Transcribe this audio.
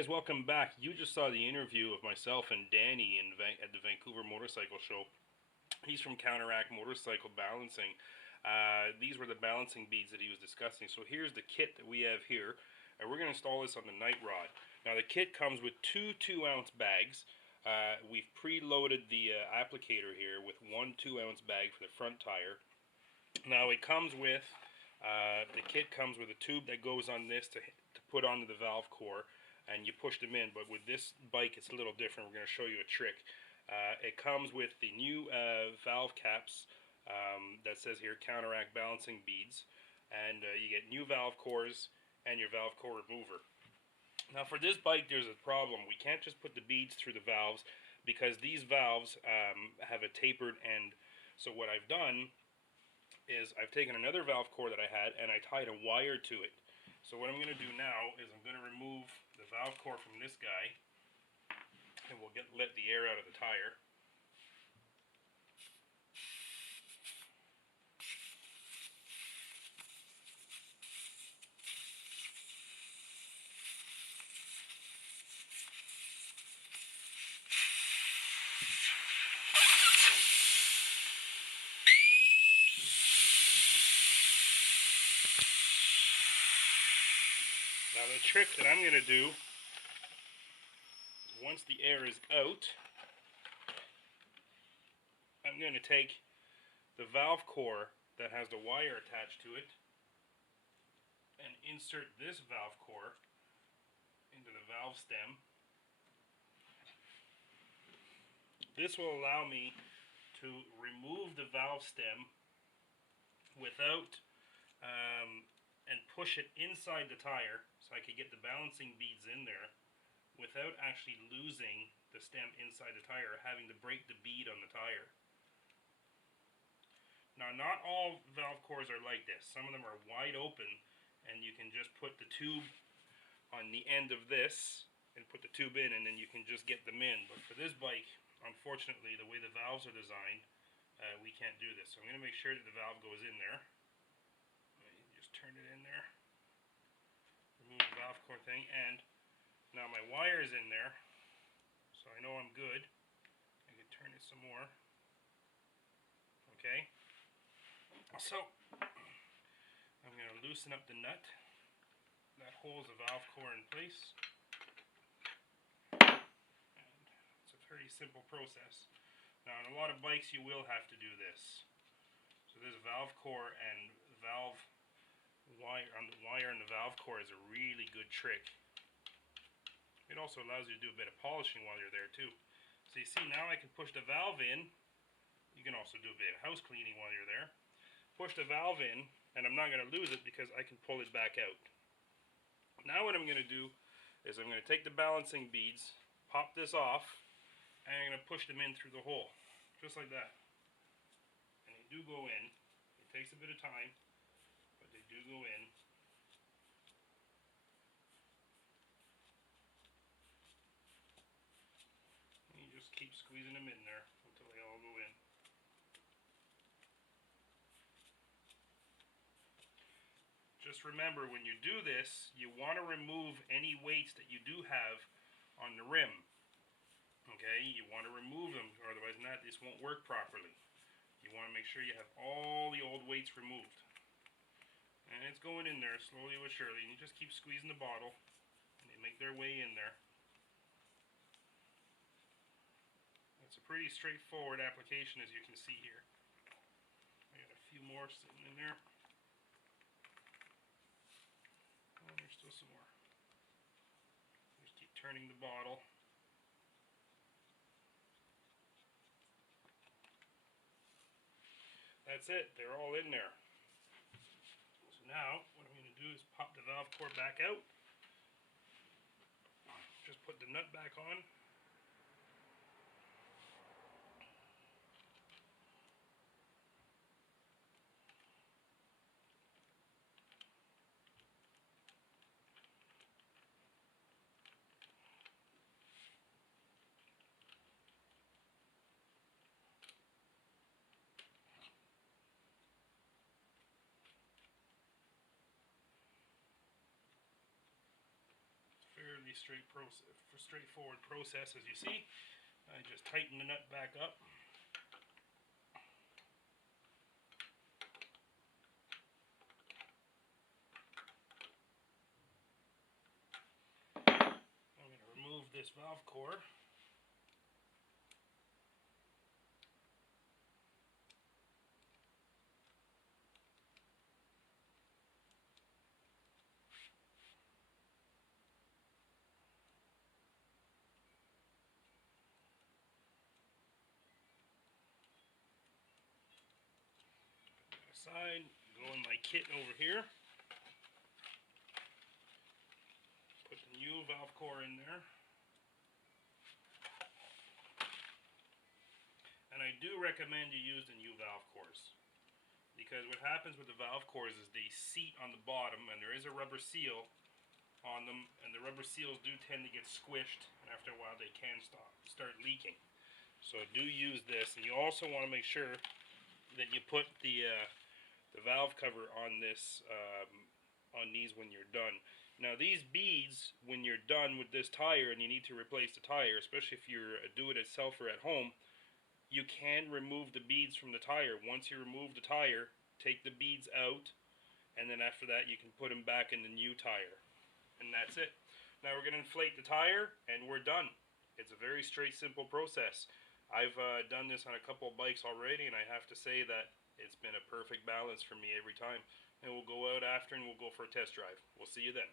guys, welcome back. You just saw the interview of myself and Danny at the Vancouver Motorcycle Show. He's from Counteract Motorcycle Balancing. These were the balancing beads that he was discussing. So here's the kit that we have here. And we're going to install this on the night rod. Now the kit comes with two 2-ounce bags. We've preloaded the applicator here with one 2-ounce bag for the front tire. Now it comes with, the kit comes with a tube that goes on this to put onto the valve core, and you push them in. But with this bike it's a little different. We're going to show you a trick. It comes with the new valve caps that says here Counteract balancing beads, and you get new valve cores and your valve core remover. Now for this bike there's a problem. We can't just put the beads through the valves because these valves have a tapered end. So what I've done is I've taken another valve core that I had and I tied a wire to it. So what I'm going to do now is I'm going to remove the valve core from this guy, and we'll let the air out of the tire. Now the trick that I'm going to do is once the air is out, I'm going to take the valve core that has the wire attached to it and insert this valve core into the valve stem. This will allow me to remove the valve stem without and push it inside the tire so I can get the balancing beads in there without actually losing the stem inside the tire or having to break the bead on the tire. Now not all valve cores are like this. Some of them are wide open and you can just put the tube on the end of this and put the tube in and then you can just get them in. But for this bike, unfortunately, the way the valves are designed, we can't do this. So I'm going to make sure that the valve goes in there. Just turn it in there. Remove the valve core thing, and now my wire is in there, so I know I'm good. I can turn it some more. Okay. So I'm going to loosen up the nut that holds the valve core in place. And it's a pretty simple process. Now on a lot of bikes you will have to do this. So this valve core and valve wire on the wire and the valve core is a really good trick. It also allows you to do a bit of polishing while you're there too. So you see, now I can push the valve in. You can also do a bit of house cleaning while you're there. Push the valve in, and I'm not going to lose it because I can pull it back out. Now what I'm going to do is I'm going to take the balancing beads, pop this off, and I'm going to push them in through the hole, just like that. And they do go in. It takes a bit of time, but they do go in. And you just keep squeezing them in there until they all go in. Just remember, when you do this, you want to remove any weights that you do have on the rim. Okay, you want to remove them, or otherwise this won't work properly. You want to make sure you have all the old weights removed. And it's going in there slowly but surely, and you just keep squeezing the bottle, and they make their way in there. It's a pretty straightforward application, as you can see here. I got a few more sitting in there. Oh, there's still some more. Just keep turning the bottle. That's it, they're all in there. So now, what I'm going to do is pop the valve core back out. Just put the nut back on. fairly straightforward process, as you see. I just tighten the nut back up. I'm going to remove this valve core. Aside, go in my kit over here. Put the new valve core in there. And I do recommend you use the new valve cores, because what happens with the valve cores is they seat on the bottom, and there is a rubber seal on them, and the rubber seals do tend to get squished, and after a while they can start leaking. So do use this, and you also want to make sure that you put the valve cover on this on these when you're done. Now these beads, when you're done with this tire and you need to replace the tire, especially if you're a do-it-yourselfer at home, you can remove the beads from the tire. Once you remove the tire, take the beads out, and then after that you can put them back in the new tire. And that's it. Now we're going to inflate the tire, and we're done. It's a very straight, simple process. I've done this on a couple of bikes already, and I have to say that it's been a perfect balance for me every time. And we'll go out after and we'll go for a test drive. We'll see you then.